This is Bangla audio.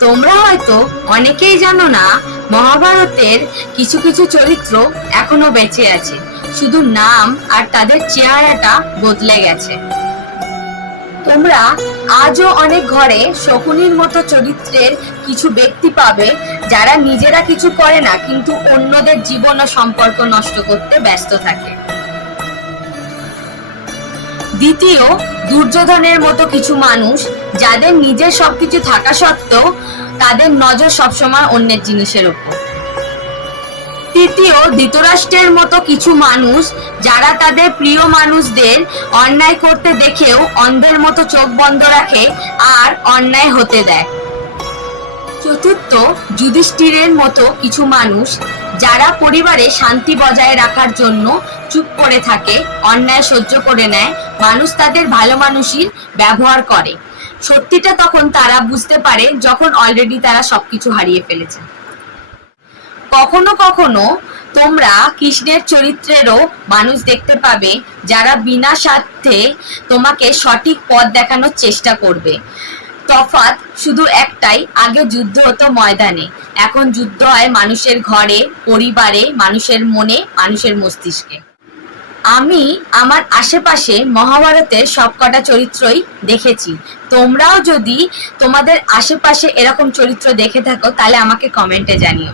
তোমরা হয়তো অনেকেই জানো না, মহাভারতের কিছু কিছু চরিত্র এখনো বেঁচে আছে, শুধু নাম আর তাদের চেহারাটা বদলে গেছে। তোমরা আজও অনেক ঘরে শকুনির মতো চরিত্রের কিছু ব্যক্তি পাবে, যারা নিজেরা কিছু করে না কিন্তু অন্যদের জীবন ও সম্পর্ক নষ্ট করতে ব্যস্ত থাকে। দ্বিতীয়, দুর্যোধনের মতো কিছু মানুষ, যাদের নিজের সবকিছু থাকা সত্ত্বেও তাদের নজর সবসময় অন্যের জিনিসের উপর। তৃতীয়, ধৃতরাষ্ট্রের মতো কিছু মানুষ, যারা তাদের প্রিয় মানুষদের অন্যায় করতে দেখেও অন্ধের মতো চোখ বন্ধ রাখে আর অন্যায় হতে দেয়। চতুর্থ, যুধিষ্ঠিরের মতো কিছু মানুষ, যারা পরিবারে শান্তি বজায় রাখার জন্য চুপ করে থাকে, অন্যায় সহ্য করে নেয়, মানুষ তাদের ভালো মানুষই ব্যবহার করে। সত্যিটা তখন তারা বুঝতে পারে যখন অলরেডি তারা সবকিছু হারিয়ে ফেলেছে। কখনো কখনো তোমরা কৃষ্ণের চরিত্রেরও মানুষ দেখতে পাবে, যারা বিনা স্বার্থে তোমাকে সঠিক পথ দেখানোর চেষ্টা করবে। তফাৎ শুধু একটাই, আগে যুদ্ধ হতো ময়দানে, এখন যুদ্ধ হয় মানুষের ঘরে, পরিবারে, মানুষের মনে, মানুষের মস্তিষ্কে। আমি আমার আশেপাশে মহাভারতের সবকটা চরিত্রই দেখেছি। তোমরাও যদি তোমাদের আশেপাশে এরকম চরিত্র দেখে থাকো, তাহলে আমাকে কমেন্টে জানিও।